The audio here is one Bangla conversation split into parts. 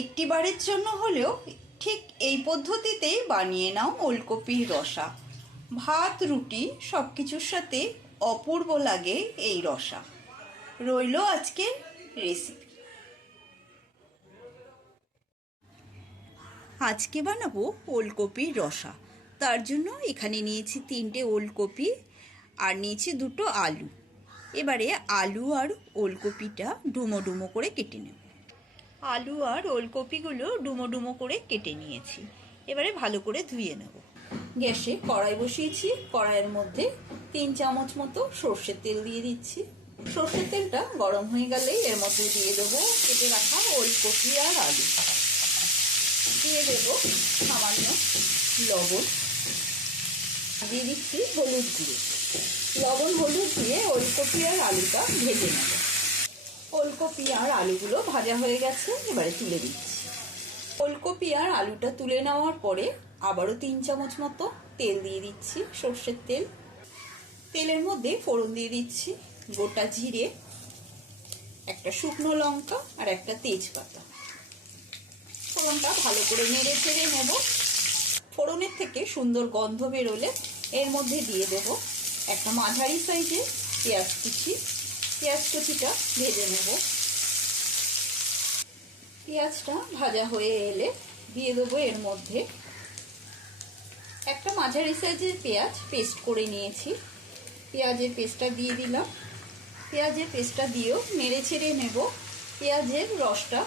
একটি বারের জন্য হলেও ঠিক এই পদ্ধতিতেই বানিয়ে নাও ওলকপির রসা। ভাত রুটি সব কিছুর সাথে অপূর্ব লাগে এই রসা। রইল আজকের রেসিপি। আজকে বানাবো ওলকপির রসা। তার জন্য এখানে নিয়েছি 3টে ওলকপি আর নিয়েছি 2টো আলু। এবারে আলু আর ওলকপিটা ডুমো ডুমো করে কেটে নেব। আলু আর ওলকপিগুলো ডুমো ডুমো করে কেটে নিয়েছি। এবারে ভালো করে ধুয়ে নেব। গ্যাসে কড়াই বসিয়েছি। কড়াইয়ের মধ্যে 3 চামচ মতো সর্ষের তেল দিয়ে দিচ্ছি। সর্ষের তেলটা গরম হয়ে গেলেই এর মধ্যে দিয়ে দেবো কেটে রাখা ওলকপি আর আলু। দিয়ে দেবো সামান্য লবণ, দিয়ে দিচ্ছি হলুদ গুঁড়ো। লবণ হলুদ দিয়ে ওলকপি আর আলুটা ভেজে নেব। ওলকপি আর আলুগুলো ভাজা হয়ে গেছে, এবারে তুলে দিচ্ছি। ওলকপি আর আলুটা তুলে নেওয়ার পরে আবারও 3 চামচ মতো তেল দিয়ে দিচ্ছি, সর্ষের তেল। তেলের মধ্যে ফোড়ন দিয়ে দিচ্ছি গোটা জিরে, একটা শুকনো লঙ্কা আর একটা তেজপাতা। ফোড়নটা ভালো করে নেড়ে চেড়ে নেব। ফোড়নের থেকে সুন্দর গন্ধ বেরোলে এর মধ্যে দিয়ে দেব একটা মাঝারি সাইজের পেঁয়াজ কুচি। পেঁয়াজ কুচিটা ভেজে নেব। পেঁয়াজটা ভাজা হয়ে এলে দিয়ে দেবো এর মধ্যে একটা মাঝারি সাইজের পেঁয়াজ পেস্ট করে নিয়েছি। পেঁয়াজের পেস্টটা দিয়ে দিলাম। পেঁয়াজের পেস্টটা দিয়েও নেড়ে ছেড়ে নেব পেঁয়াজের রসটা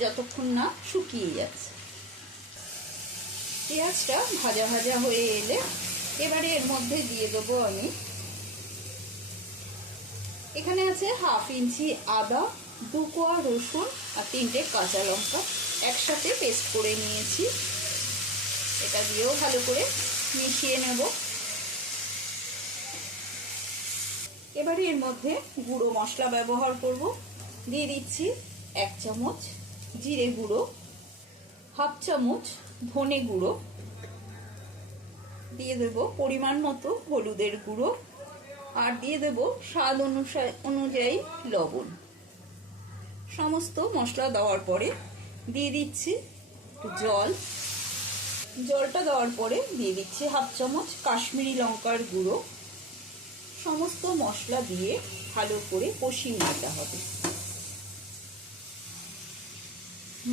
যতক্ষণ না শুকিয়ে যাচ্ছে। পেঁয়াজটা ভাজা ভাজা হয়ে এলে এবারে এর মধ্যে দিয়ে দেবো আমি, এখানে আছে 1/2 ইঞ্চি আদা, 2 কোয়া রসুন আর 3টে কাঁচা লঙ্কা একসাথে পেস্ট করে নিয়েছি। এটা দিয়েও ভালো করে মিশিয়ে নেব। এবারে এর মধ্যে গুঁড়ো মশলা ব্যবহার করব। দিয়ে দিচ্ছি 1 চামচ জিরে গুঁড়ো, 1/2 চামচ ধনে গুঁড়ো, দিয়ে দেব পরিমাণ মতো হলুদের গুঁড়ো আর দিয়ে দেব স্বাদ অনুযায়ী লবণ। সমস্ত মশলা দেওয়ার পরে দিয়ে দিচ্ছি জল। জলটা দেওয়ার পরে দিয়ে দিচ্ছি 1/2 চামচ কাশ্মীরি লঙ্কার গুঁড়ো। সমস্ত মশলা দিয়ে ভালো করে কষিয়ে নিতে হবে।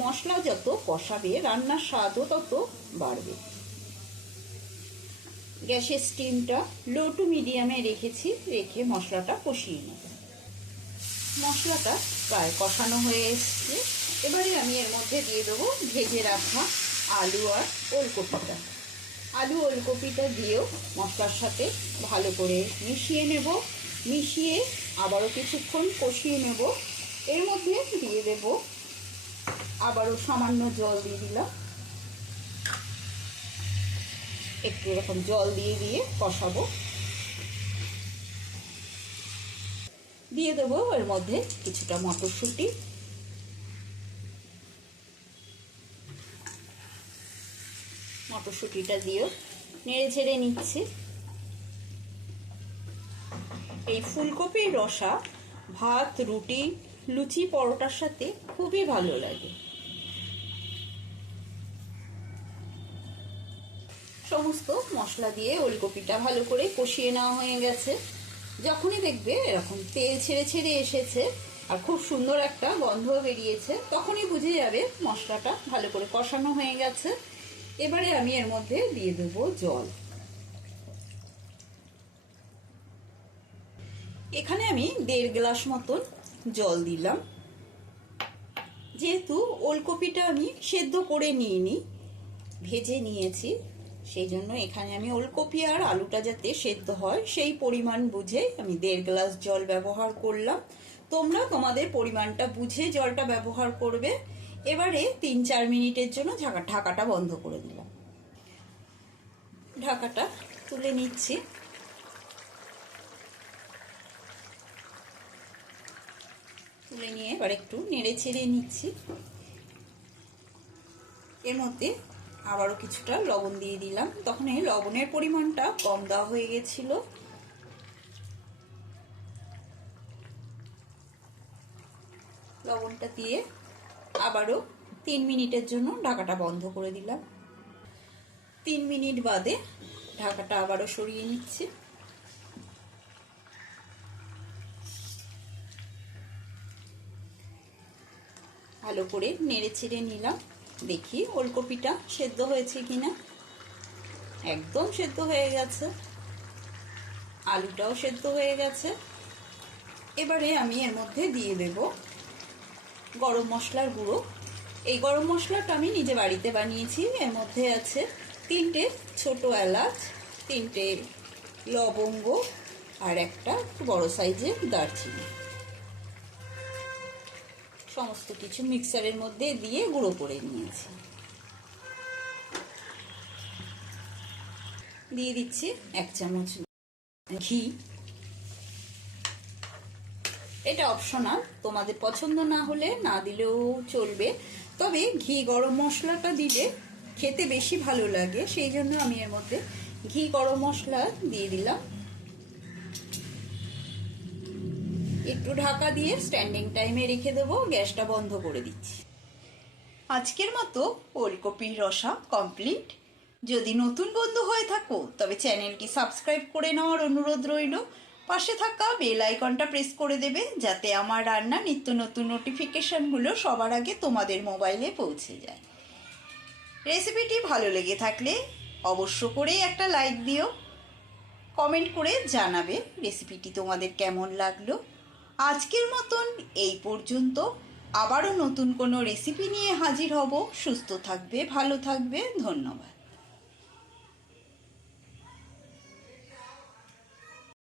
মশলা যত কষাবে রান্নার স্বাদও তত বাড়বে। গ্যাসের স্টিমটা লো টু মিডিয়ামে রেখেছি, রেখে মশলাটা কষিয়ে নেব। মশলাটা প্রায় কষানো হয়ে এসছে। এবারে আমি এর মধ্যে দিয়ে দেবো ভেজে রাখা আলু আর ওলকপিটা। আলু ওলকপিটা দিয়েও মশলার সাথে ভালো করে মিশিয়ে নেব। মিশিয়ে আবারও কিছুক্ষণ কষিয়ে নেব। এর মধ্যে দিয়ে দেব আবারও সামান্য জল দিয়ে দিলাম। একটু এরকম জল দিয়ে দিয়ে কষাবো। দিয়ে দেবো এর মধ্যে কিছুটা মটরশুঁটি। মটরশুঁটিটা দিয়েও নেড়ে ছেড়ে নিচ্ছি। এই ফুলকপির রসা ভাত রুটি লুচি পরোটার সাথে খুবই ভালো লাগে। সমস্ত মশলা দিয়ে ওলকপিটা ভালো করে কষিয়ে নেওয়া হয়ে গেছে। যখনই দেখবে এরকম তেল ছেড়ে ছেড়ে এসেছে আর খুব সুন্দর একটা গন্ধ বেরিয়েছে, তখনই বুঝে যাবে মশলাটা ভালো করে কষানো হয়ে গেছে। এবারে আমি এর মধ্যে দিয়ে দেবো জল। এখানে আমি 1.5 গ্লাস মতন জল দিলাম। যেহেতু ওলকপিটা আমি সেদ্ধ করে নিইনি, ভেজে নিয়েছি, সেই জন্য এখানে আমি ওলকপি আর আলুটা যাতে সেদ্ধ হয় সেই পরিমাণ বুঝে আমি 1.5 গ্লাস জল ব্যবহার করলাম। তোমরা তোমাদের পরিমাণটা বুঝে জলটা ব্যবহার করবে। এবারে 3-4 মিনিটের জন্য ঢাকাটা বন্ধ করে দিলাম। ঢাকাটা তুলে নিচ্ছি। তুলে নিয়ে এবার একটু নেড়ে ছেড়ে নিচ্ছি। এর মধ্যে আবারও কিছুটা লবণ দিয়ে দিলাম। তখন এই লবণের পরিমাণটা কম দেওয়া হয়ে গেছিল। লবণটা দিয়ে আবারও 3 মিনিটের জন্য ঢাকাটা বন্ধ করে দিলাম। 3 মিনিট বাদে ঢাকাটা আবারও সরিয়ে নিচ্ছি। ভালো করে নেড়ে চেড়ে নিলাম। দেখি ওলকপিটা সেদ্ধ হয়েছে কিনা। একদম সেদ্ধ হয়ে গেছে, আলুটাও সেদ্ধ হয়ে গেছে। এবারে আমি এর মধ্যে দিয়ে দেব গরম মশলার গুঁড়ো। এই গরম মশলাটা আমি নিজে বাড়িতে বানিয়েছি। এর মধ্যে আছে 3টে ছোট এলাচ, 3টে লবঙ্গ আর একটা একটু বড় সাইজের দারচিনি। সমস্ত কিছু মিক্সারের মধ্যে দিয়ে গুঁড়ো করে নিয়েছি। দিয়ে দিচ্ছি 1 চামচ ঘি। এটা অপশনাল, তোমাদের পছন্দ না হলে না দিলেও চলবে, তবে ঘি গরম মশলাটা দিলে খেতে বেশি ভালো লাগে, সেই জন্য আমি এর মধ্যে ঘি গরম মশলা দিয়ে দিলাম। একটু ঢাকা দিয়ে স্ট্যান্ডিং টাইমে রেখে দেবো। গ্যাসটা বন্ধ করে দিচ্ছি। আজকের মতো ওলকপির রসা কমপ্লিট। যদি নতুন বন্ধু হয়ে থাকো তবে চ্যানেলটি সাবস্ক্রাইব করে নেওয়ার অনুরোধ রইল। পাশে থাকা বেল আইকনটা প্রেস করে দেবে, যাতে আমার রান্না নিত্য নতুন নোটিফিকেশনগুলো সবার আগে তোমাদের মোবাইলে পৌঁছে যায়। রেসিপিটি ভালো লেগে থাকলে অবশ্য করেই একটা লাইক দিও। কমেন্ট করে জানাবে রেসিপিটি তোমাদের কেমন লাগলো। আজকের মতন এই পর্যন্ত। আবারও নতুন কোনো রেসিপি নিয়ে হাজির হব। সুস্থ থাকবে, ভালো থাকবে। ধন্যবাদ।